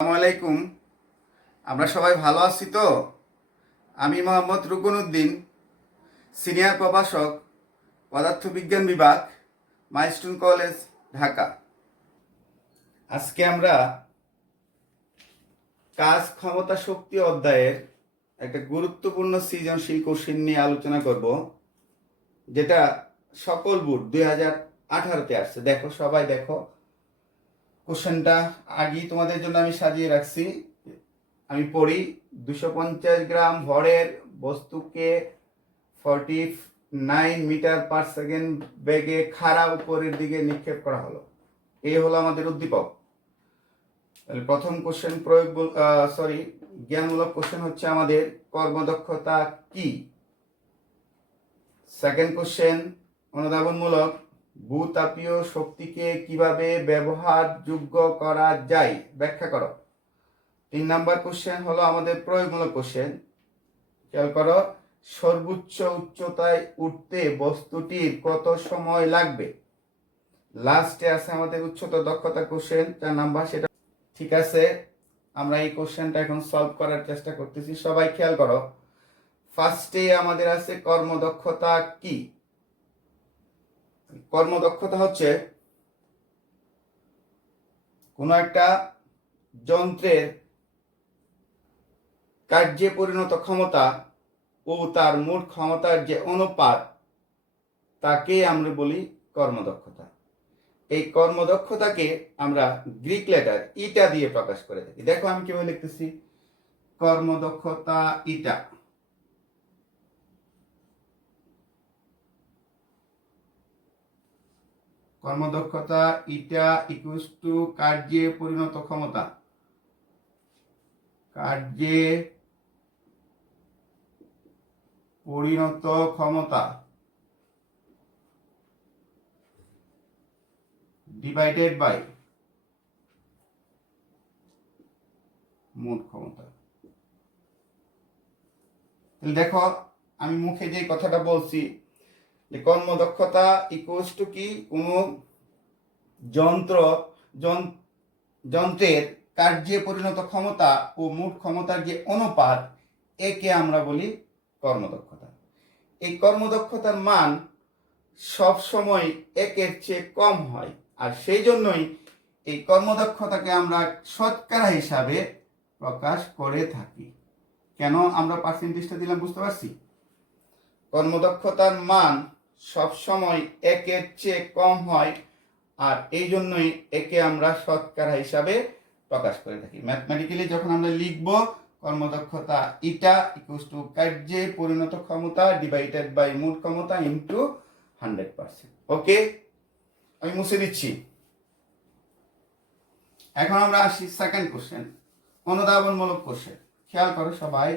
আসসালামু আলাইকুম। আমরা সবাই ভালো আছি তো? আমি মোহাম্মদ রুকনউদ্দিন, সিনিয়র প্রভাষক, পদার্থবিজ্ঞান বিভাগ, মাইলস্টোন কলেজ, ঢাকা। আজকে আমরা কাজ, ক্ষমতা, শক্তি অধ্যায়ের একটা গুরুত্বপূর্ণ সৃজনশীল কোশ্চেন নিয়ে আলোচনা করব, যেটা সকল বোর্ড 2018-তে আসছে। দেখো, সবাই দেখো কোশ্চেনটা। আগেই তোমাদের জন্য আমি সাজিয়ে রাখছি। আমি পড়ি। 250 গ্রাম ভরের বস্তুকে 49 মিটার পার সেকেন্ড বেগে খাড়া উপরের দিকে নিক্ষেপ করা হলো। এই হলো আমাদের উদ্দীপক। তাহলে প্রথম কোশ্চেন জ্ঞানমূলক কোশ্চেন হচ্ছে আমাদের কর্মদক্ষতা কি। সেকেন্ড কোশ্চেন অনুধাবনমূলক, ভূতাপীয় শক্তিকে কিভাবে ব্যবহারযোগ্য করা যায় ব্যাখ্যা করো। 3 নাম্বার কোশ্চেন হলো আমাদের প্রয়োগমূলক কোশ্চেন। খেয়াল করো, সর্বোচ্চ উচ্চতায় উঠতে বস্তুটির কত সময় লাগবে। লাস্টে আছে আমাদের উচ্চতর দক্ষতা কোশ্চেন 4 নাম্বার, সেটা ঠিক আছে। আমরা এই কোশ্চেনটা এখন সলভ করার চেষ্টা করতেছি। সবাই খেয়াল করো, ফার্স্টে আমাদের আছে কর্মদক্ষতা কি। কর্মদক্ষতা হচ্ছে কোনো একটা যন্ত্রের কার্যে পরিণত ক্ষমতা ও তার মোট ক্ষমতার যে অনুপাত, তাকে আমরা বলি কর্মদক্ষতা। এই কর্মদক্ষতাকে আমরা গ্রিক লেটার ইটা দিয়ে প্রকাশ করে থাকি। দেখো আমি কিভাবে লিখতেছি, কর্মদক্ষতা ইটা। কর্মদক্ষতা ইটা ইকুয়ালস টু কার্যে পরিণত ক্ষমতা। কার্যে পরিণত ক্ষমতা ডিভাইডেড বাই মোট ক্ষমতা। দেখো, আমি মুখে যে কথাটা বলছি, যে কর্মদক্ষতা ইকুয়ালস টু কি, কোনো যন্ত্রের কার্যে পরিণত ক্ষমতা ও মোট ক্ষমতার যে অনুপাত, একে আমরা বলি কর্মদক্ষতা। এই কর্মদক্ষতার মান সব সময় একের চেয়ে কম হয়, আর সেই জন্যই এই কর্মদক্ষতাকে আমরা শতকরা হিসাবে প্রকাশ করে থাকি। কেন আমরা পার্সেন্টেজটা দিলাম বুঝতে পারছি? কর্মদক্ষতার মান সব সময় একের চেয়ে কম হয়, আর এই জন্যই একে আমরা শতকরা হিসাবে প্রকাশ করে থাকি। ম্যাথমেটিক্যালি যখন আমরা লিখব, কর্মদক্ষতা ইটা ইকুয়ালস টু কার্যে পরিণত ক্ষমতা ডিভাইডেড বাই মোট ক্ষমতা ইনটু 100%। ওকে, আমি মুছে দিচ্ছি। এখন আমরা আসি সেকেন্ড কোশ্চেন, অনুধাবনমূলক কোশ্চেন। খেয়াল করো সবাই,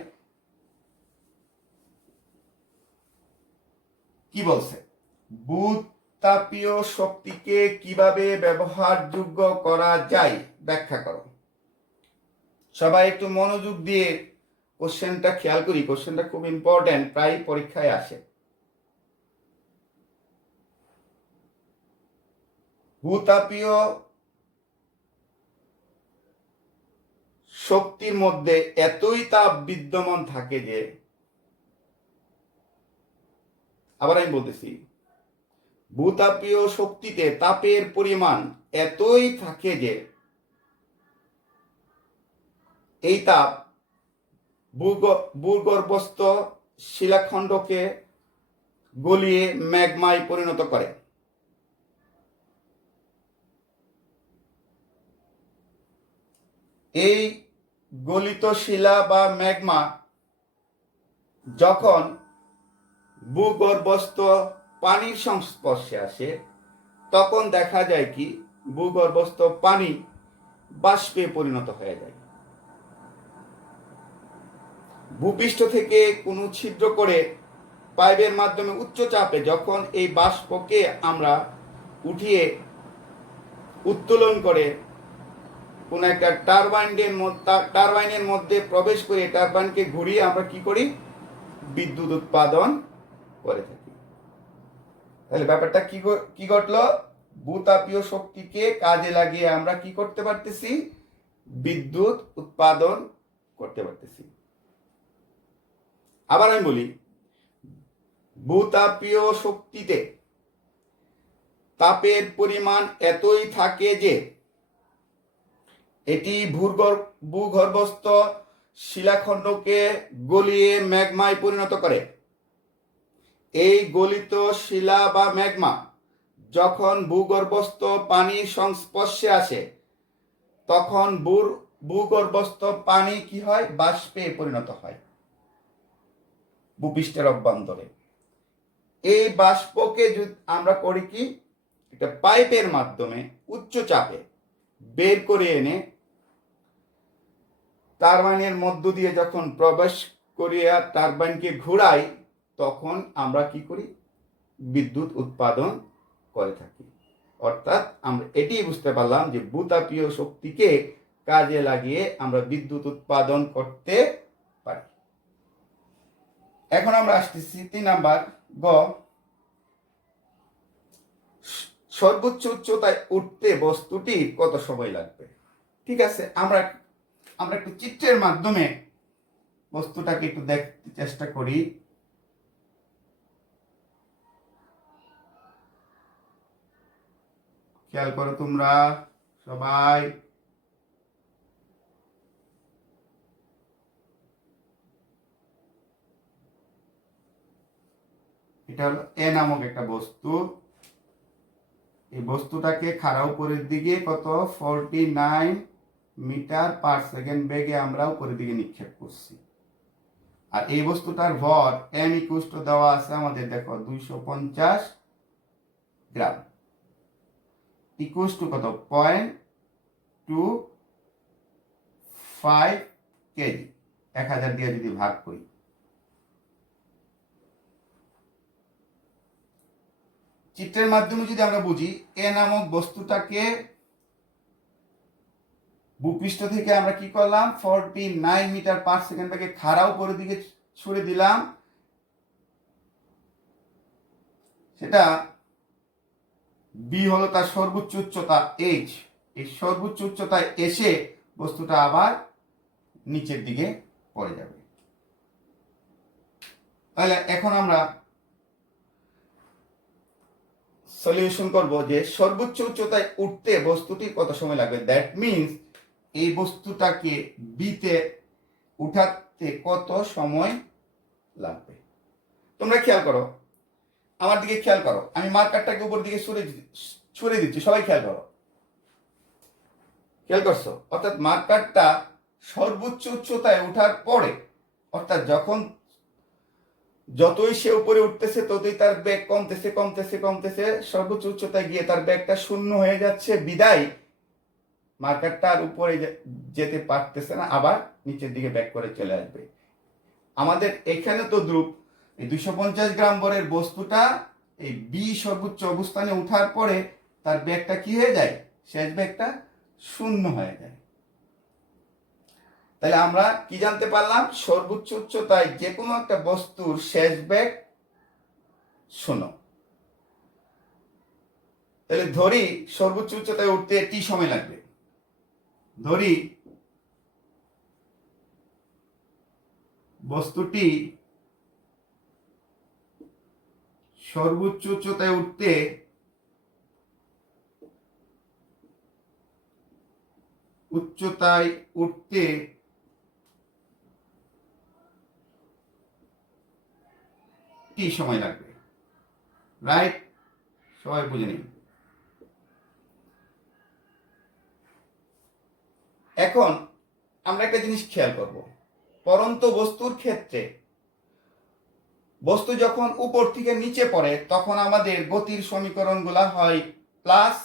কি বলছে, ভূতাপীয় শক্তিকে কিভাবে ব্যবহারযোগ্য করা যায় ব্যাখ্যা করো। সবাই একটু মনোযোগ দিয়ে কোশ্চেনটা খেয়াল করি। কোশ্চেনটা খুব ইম্পর্টেন্ট, প্রায় পরীক্ষায় আসে। ভূতাপীয় শক্তির মধ্যে এতই তাপ বিদ্যমান থাকে যে, আবার আমি বলতেছি, ভূতাপীয় শক্তিতে তাপের পরিমাণ এতই থাকে যে এই তাপ ভূগর্ভস্থ শিলাখণ্ডকে গলিয়ে ম্যাগমায় পরিণত করে। এই গলিত শিলা বা ম্যাগমা যখন ভূগর্ভস্থ পানির সংস্পর্শে আসে, তখন দেখা যায় কি, ভূগর্ভস্থ পানি বাষ্পে পরিণত হয়ে যায়। ভূপৃষ্ঠ থেকে কোনো ছিদ্র করে পাইপের মাধ্যমে উচ্চ চাপে যখন এই বাষ্পকে আমরা উঠিয়ে উত্তোলন করে কোন একটা টারবাইনের মধ্যে প্রবেশ করে টারবাইনকে ঘুরিয়ে আমরা কি করি, বিদ্যুৎ উৎপাদন করে থাকি। তাহলে ব্যাপারটা কি ঘটলো, ভূতাপীয় শক্তিকে কাজে লাগিয়ে আমরা কি করতে পারতেছি, বিদ্যুৎ উৎপাদন করতে পারতেছি। আবার আমি বলি, ভূতাপীয় শক্তিতে তাপের পরিমাণ এতই থাকে যে এটি ভূগর্ভস্থ শিলাখণ্ডকে গলিয়ে ম্যাগমায় পরিণত করে। এই গলিত শিলা বা ম্যাগমা যখন ভূগর্ভস্থ পানির সংস্পর্শে আসে তখন ভূগর্ভস্থ পানি কি হয়? বাষ্পে পরিণত হয় ভূপৃষ্ঠের অভ্যন্তরে। এই বাষ্পকে যদি আমরা করি কি, একটা পাইপের মাধ্যমে উচ্চ চাপে বের করে এনে টারবাইনের মধ্য দিয়ে যখন প্রবেশ করিয়া টারবাইনকে ঘুরাই, তখন আমরা কি করি? বিদ্যুৎ উৎপাদন করে থাকি। অর্থাৎ আমরা এটি বুঝতে পারলাম যে ভূতাপীয় শক্তিকে কাজে লাগিয়ে আমরা বিদ্যুৎ উৎপাদন করতে পারি। এখন আমরা আসতেছি 3 নাম্বার গ, সর্বোচ্চ উচ্চতায় উঠতে বস্তুটি কত সময় লাগবে? ঠিক আছে, আমরা একটু চিত্রের মাধ্যমে বস্তুটাকে একটু দেখতে চেষ্টা করি। খেয়াল করো তোমরা সবাই। এটা হলো এ নামক একটা বস্তু। এই বস্তুটাকে খাড়া উপরের দিকে কত 49 মিটার পার সেকেন্ড বেগে আমরা উপরের দিকে নিক্ষেপ করছি। আর এই বস্তুটার ভর m ইকুয়াল দেওয়া আছে আমাদের, দেখো 250 গ্রাম, ইকুয়াল টু কত 0.25 কেজি। 1000 দিয়ে যদি ভাগ করি, চিত্রের মাধ্যমে যদি আমরা বুঝি, এ নামক বস্তুটাকে ভূপৃষ্ঠ থেকে আমরা কি করলাম? 49 মিটার পার সেকেন্ড বেগে খাড়া উপরের দিকে ছুড়ে দিলাম। সেটা বি হলো তার সর্বোচ্চ উচ্চতা এইচ। এই সর্বোচ্চ উচ্চতায় এসে বস্তুটা আবার নিচের দিকে পড়ে যাবে। তাহলে এখন আমরা সলিউশন করব যে সর্বোচ্চ উচ্চতায় উঠতে বস্তুটি কত সময় লাগবে। দ্যাট মিনস এই বস্তুটাকে বিতে উঠাতে কত সময় লাগবে। তোমরা খেয়াল করো, আমার দিকে খেয়াল করো, আমি মার্কারটাকে উপর দিকে ছুড়ে দিচ্ছি, সবাই খেয়াল করো। খেয়াল করছো? অর্থাৎ মার্কারটা সর্বোচ্চ উচ্চতায় ওঠার পরে, অর্থাৎ যতই সে উপরে উঠতেছে ততই তার বেগ কমতেছে কমতেছে কমতেছে, সর্বোচ্চ উচ্চতায় গিয়ে তার বেগটা শূন্য হয়ে যাচ্ছে। বিদায় মার্কারটা আর উপরে যেতে পারতেছে না, আবার নিচের দিকে ব্যাক করে চলে আসবে। আমাদের এখানে তো দ্রুপ এই 250 গ্রাম ভরের বস্তুটা এই বি সর্বোচ্চ অবস্থানে উঠার পরে তার বেগটা কি হয়ে যায়? শেষ বেগটা শূন্য হয়ে যায়। তাহলে আমরা কি জানতে পারলাম? সর্বোচ্চ উচ্চতায় যে কোনো একটা বস্তুর শেষ বেগ 0। তাহলে ধরি সর্বোচ্চ উচ্চতায় উঠতে টি সময় লাগবে। ধরি বস্তুটি সর্বোচ্চ উচ্চতায় উঠতে টি সময় লাগবে। রাইট? সবাই বুঝে নিন। এখন আমরা একটা জিনিস খেয়াল করব, পরন্ত বস্তুর ক্ষেত্রে বস্তু যখন উপর থেকে নিচে পড়ে তখন আমাদের গতির সমীকরণগুলা হয় প্লাস,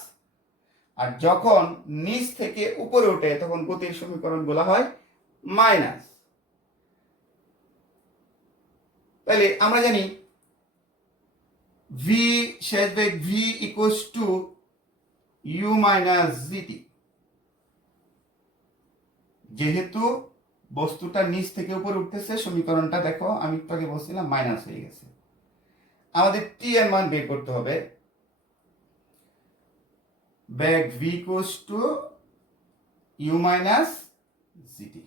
আর যখন নিচ থেকে উপরে ওঠে তখন গতির সমীকরণগুলা হয় মাইনাস। তাহলে আমরা জানি v শেষ বেগ v equals to u minus GT. যেহেতু বস্তুটা নিচ থেকে উপরে উঠতেছে, সমীকরণটা দেখো আমি একটু আগে বলছিলাম মাইনাস হয়ে গেছে। আমাদের টি এর মান বের করতে হবে। বেগ v equals to u minus GT.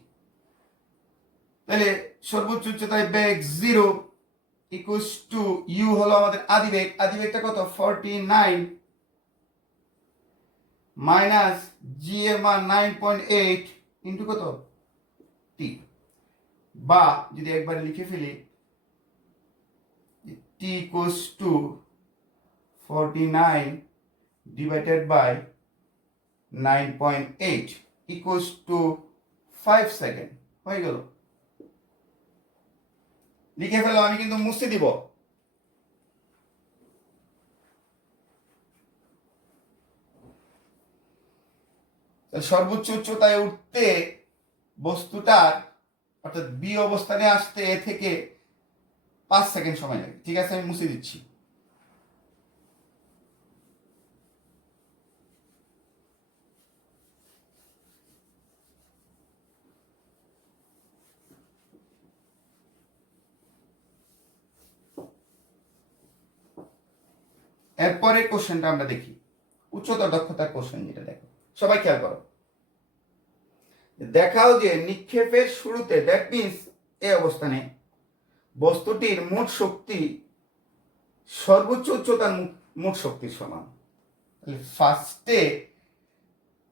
তাহলে সর্বোচ্চ উচ্চতায় বেগ 0 ইকুয়ালস টু ইউ হলো আমাদের আদিবেগ। আদিবেগটা কত? 49 মাইনাস জি এর মান 9.8 ইন্টু কত? টি। বা যদি একবার লিখে ফেলি t equals to 49 divided by 9.8 equals to 5 second হয়ে গেল। লিখে ফেলো, আমি কিন্তু মুছে দিব। সর্বোচ্চ উচ্চতায় উঠতে বস্তুটার অর্থাৎ বি অবস্থানে আসতে এ থেকে 5 সেকেন্ড সময় লাগে। ঠিক আছে, আমি মুছে দিচ্ছি। এরপরে কোশ্চেনটা আমরা দেখি, উচ্চতর দক্ষতার কোশ্চেন যেটা। দেখো সবাই খেয়াল করো, দেখাও যে নিক্ষেপের শুরুতে, দ্যাট মিন্স এই অবস্থানে বস্তুটির মোট শক্তি সর্বোচ্চ উচ্চতার মোট শক্তির সমান। ফার্স্টে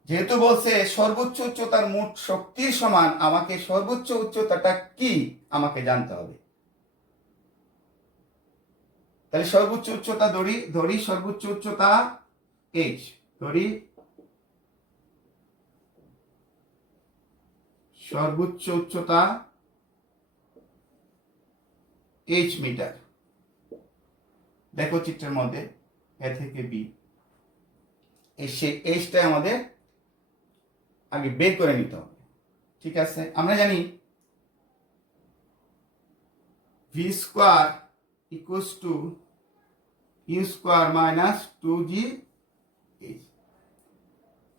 যেহেতু বলছে সর্বোচ্চ উচ্চতার মোট শক্তির সমান, আমাকে সর্বোচ্চ উচ্চতাটা কি আমাকে জানতে হবে। তাহলে সর্বোচ্চ উচ্চতা ধরি সর্বোচ্চ উচ্চতা এইচ, ধরি সর্বোচ্চ উচ্চতা এইচ মিটার। দেখো চিত্রের মধ্যে এ থেকে বি, সেই এইচটা আমাদের আগে বের করে নিতে হবে। ঠিক আছে, আমরা জানি v square equals to u square minus 2g H.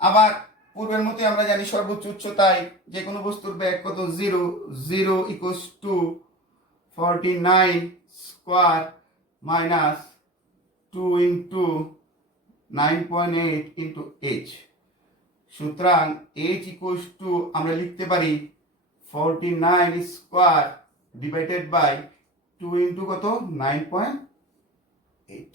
আবার পূর্বের মতোই আমরা জানি সর্বোচ্চ উচ্চতায় যে কোনো বস্তুর বেগ কত? 0 equals to 49 square minus 2 into 9.8 into H. সুতরাং এইচ ইকুয়ালস টু আমরা লিখতে পারি 49 স্কোয়ার ডিভাইডেড বাই 2 ইন্টু কত? 9.8।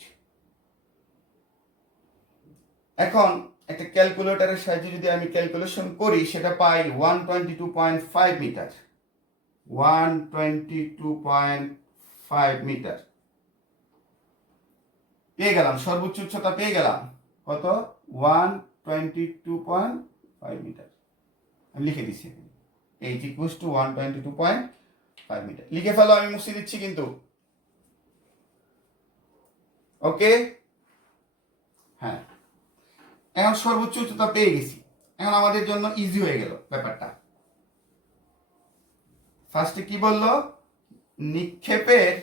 এখন একটা ক্যালকুলেটরের সাহায্যে যদি আমি ক্যালকুলেশন করি, সেটা পাই 122.5 মিটার। 122.5 মিটার পেয়ে গেলাম, সর্বোচ্চ উচ্চতা পেয়ে গেলাম। কত? 122.5 মিটার। আমি লিখে দিচ্ছি এইচ ইকুয়ালস টু 122.5 মিটার। লিখে ফেলো, আমি মুছে দিচ্ছি কিন্তু। ওকে, হ্যাঁ, এখন সর্বোচ্চ উচ্চতা পেয়ে গেছি। এখন আমাদের জন্য ইজি হয়ে গেল ব্যাপারটা। ফার্স্টে কি বললো? নিক্ষেপের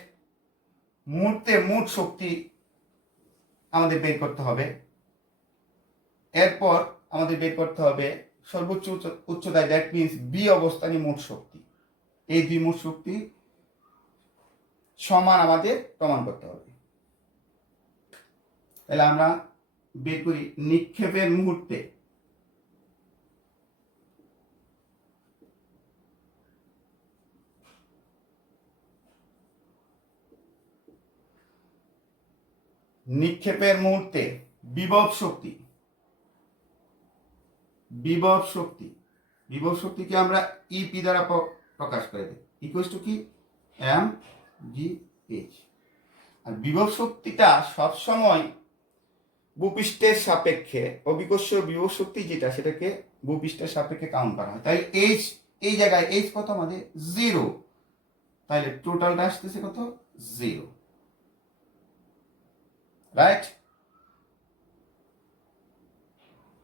মুহূর্তে মোট শক্তি আমাদের বের করতে হবে। এরপর আমাদের বের করতে হবে সর্বোচ্চ উচ্চতায়, দ্যাট মিন্স বি অবস্থানে মোট শক্তি। এই দুই মোট শক্তি সমান আমাদের প্রমাণ করতে হবে। তাহলে আমরা বের করি নিক্ষেপের মুহূর্তে বিভব শক্তি। বিভব শক্তিকে আমরা ইপি দ্বারা প্রকাশ করে দিই, ইকুয়ালস টু কি? M g h. আর বিভব শক্তিটা সবসময় ভূপৃষ্ঠের সাপেক্ষে, অভিকর্ষীয় বিভব শক্তি যেটা, সেটাকে ভূপৃষ্ঠের সাপেক্ষে কাউন্ট করা হয়। তাই এইচ, এই জায়গায় এইচ কত আমাদের? 0। তাহলে টোটালটা আসতেছে কত? 0। রাইট?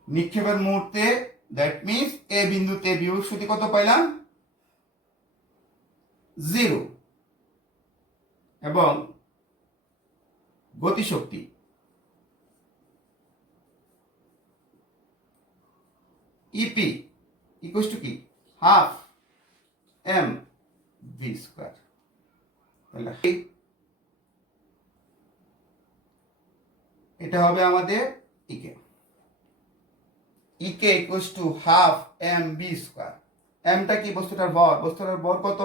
নিক্ষেপের মুহূর্তে, দ্যাট মিন্স এ বিন্দুতে বিভব শক্তি কত পাইলাম? 0। এবং গতিশক্তি ইপি ইকুয়ালস টু কি? Half m v square. তাহলে এটা হবে আমাদের EK equals to half m v square. এমটা কি বস্তুটার ভর, বস্তুটার ভর কত,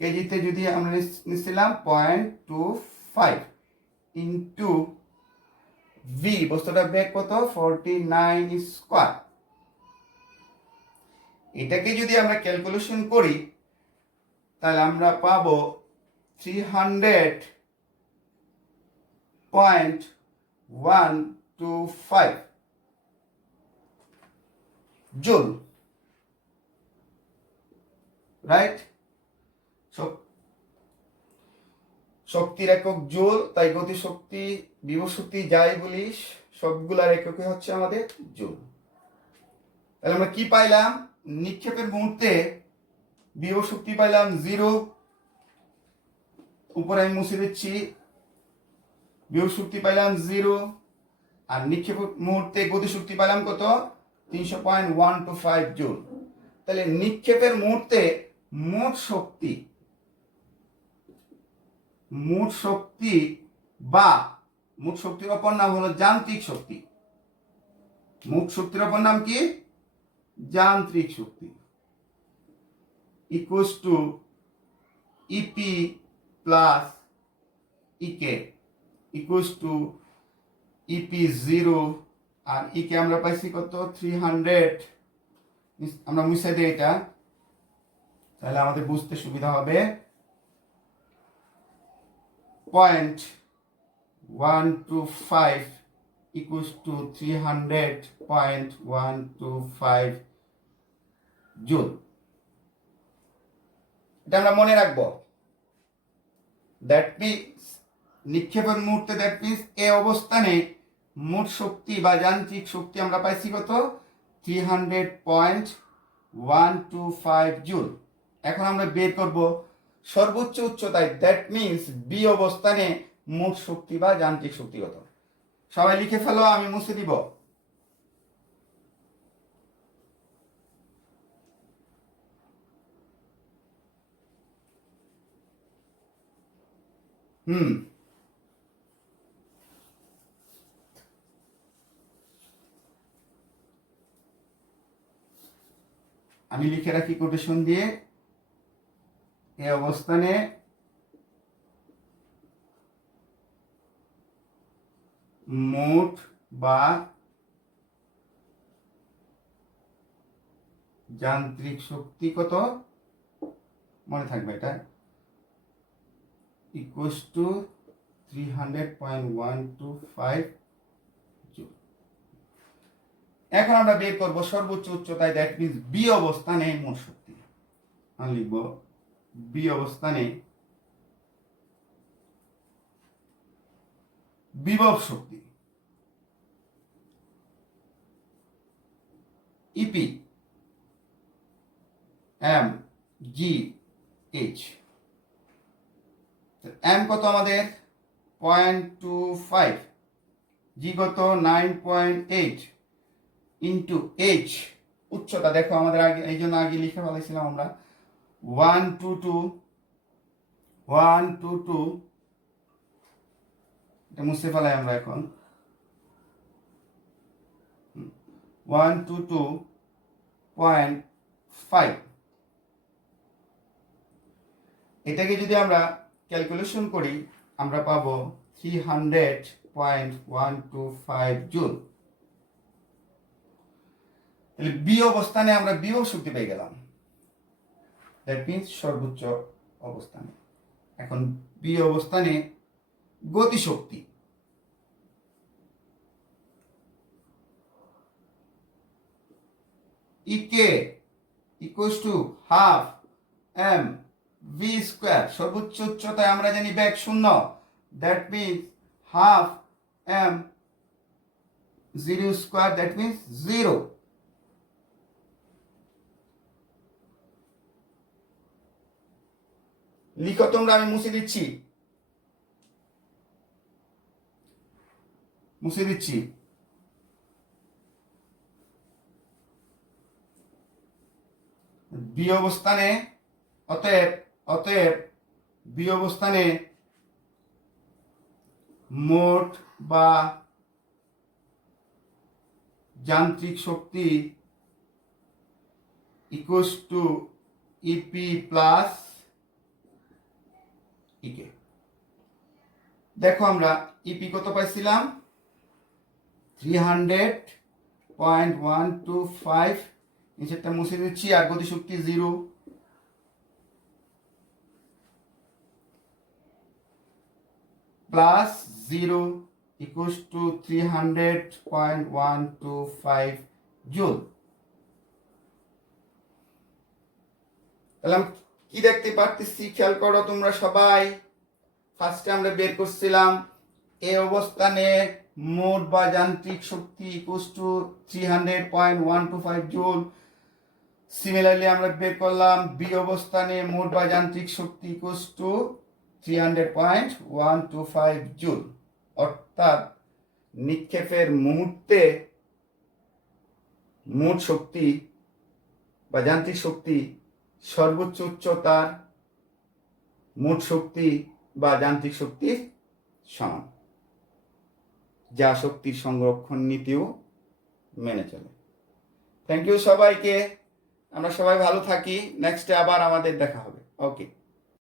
কেজিতে যদি আমরা নিচ্ছিলাম 0.25 ইন্টু ভি, বস্তুটার বেগ কত 49 স্কোয়ার। এটাকে যদি আমরা ক্যালকুলেশন করি তাহলে আমরা পাবো 300.125 জুল, রাইট? শক্তির একক জুল, তাই গতি শক্তি, বিভব শক্তি যাই বলি সবগুলার এককে হচ্ছে আমাদের জুল। তাহলে আমরা কি পাইলাম, নিক্ষেপের মুহূর্তে বিভব শক্তি পাইলাম 0, উপরে আমি মুছে দিচ্ছি, বিভব শক্তি পাইলাম 0, আর নিক্ষেপের মুহূর্তে গতি শক্তি পাইলাম কত 300.125 জুল। তাহলে নিক্ষেপের মুহূর্তে মোট শক্তি বা মোট শক্তির অপর নাম হলো যান্ত্রিক শক্তি। মোট শক্তির অপর নাম কি, যান্ত্রিক শক্তি, equals to EP plus EK, equals to EP 0 আর ইকে আমরা পাইছি কত 300, আমরা মুছে দিই এটা তাহলে আমাদের বুঝতে সুবিধা হবে। 0.125 equals to 300.125 জুল। এটা আমরা মনে রাখবো। দ্যাট মিনস নিক্ষেপের মুহূর্তে, দ্যাট মিনস এই অবস্থানে মোট শক্তি বা যান্ত্রিক শক্তি আমরা পাইছি কত 300.125 জুল। এখন আমরা বের করব সর্বোচ্চ উচ্চতায়, দ্যাট মিনস বি অবস্থানে মোট শক্তি বা যান্ত্রিক শক্তি কত। সবাই লিখে ফেলো, আমি মুছে দিব। আমি লিখে রাখি কোটেশন দিয়ে, এই অবস্থানে মোট বা যান্ত্রিক শক্তি কত মনে থাকবে, এটা ইকুয়ালস টু 300.125 জুল। এখন আমরা বের করব সর্বোচ্চ উচ্চতায়, দ্যাট মিনস বি অবস্থানে মোট শক্তি। আমি লিখব বি অবস্থানে বিভব শক্তি, EP m g h. M কত আমাদের 0.25, জি কত 9.8 ইন্টু এইচ উচ্চতা দেখো আমাদের আগে, এই জন্য আগে লিখে ফেলেছিলাম আমরা 122, এটা মুছে ফেলাই আমরা এখন 122.5। এটাকে যদি আমরা ক্যালকুলেশন করি আমরা পাবো 300.125 জুল। তাহলে বি অবস্থানে আমরা বিভব শক্তি পেয়ে গেলাম, দ্যাট মিনস সর্বোচ্চ অবস্থানে। এখন বি অবস্থানে গতি শক্তি, EK equals to half m v square. সর্বোচ্চ উচ্চতায় আমরা জানি বেগ 0, that means half m 0 square, that means 0। লিখো তোমরা, আমি মুছে দিচ্ছি। বি অবস্থানে, অতএব বি অবস্থানে মোট বা যান্ত্রিক শক্তি equals to EP plus EK. দেখো আমরা ইপি কত পাইছিলাম 300.125, নিচেরটা মুছে দিচ্ছি, আর গতিশক্তি 0 প্লাস 0 ইকুয়ালস টু 300.125 জুল। তাহলে আমি কি দেখতে পারতেছি খেয়াল করো তোমরা সবাই। ফার্স্টে আমরা বের করছিলাম এই অবস্থানে মোট বা যান্ত্রিক শক্তি ইকুয়ালস টু 300.125 জুল। সিমিলারলি আমরা বের করলাম বি অবস্থানে মোট বা যান্ত্রিক শক্তি ইকুয়ালস টু 300.125 জুল। অর্থাৎ নিক্ষেপের মুহূর্তে মোট শক্তি বা যান্ত্রিক শক্তি সর্বোচ্চ উচ্চতার মোট শক্তি বা যান্ত্রিক শক্তির সমান, যা শক্তির সংরক্ষণ নীতিও মেনে চলে। থ্যাংক ইউ সবাইকে, আমরা সবাই ভালো থাকি। নেক্সটে আবার আমাদের দেখা হবে। ওকে।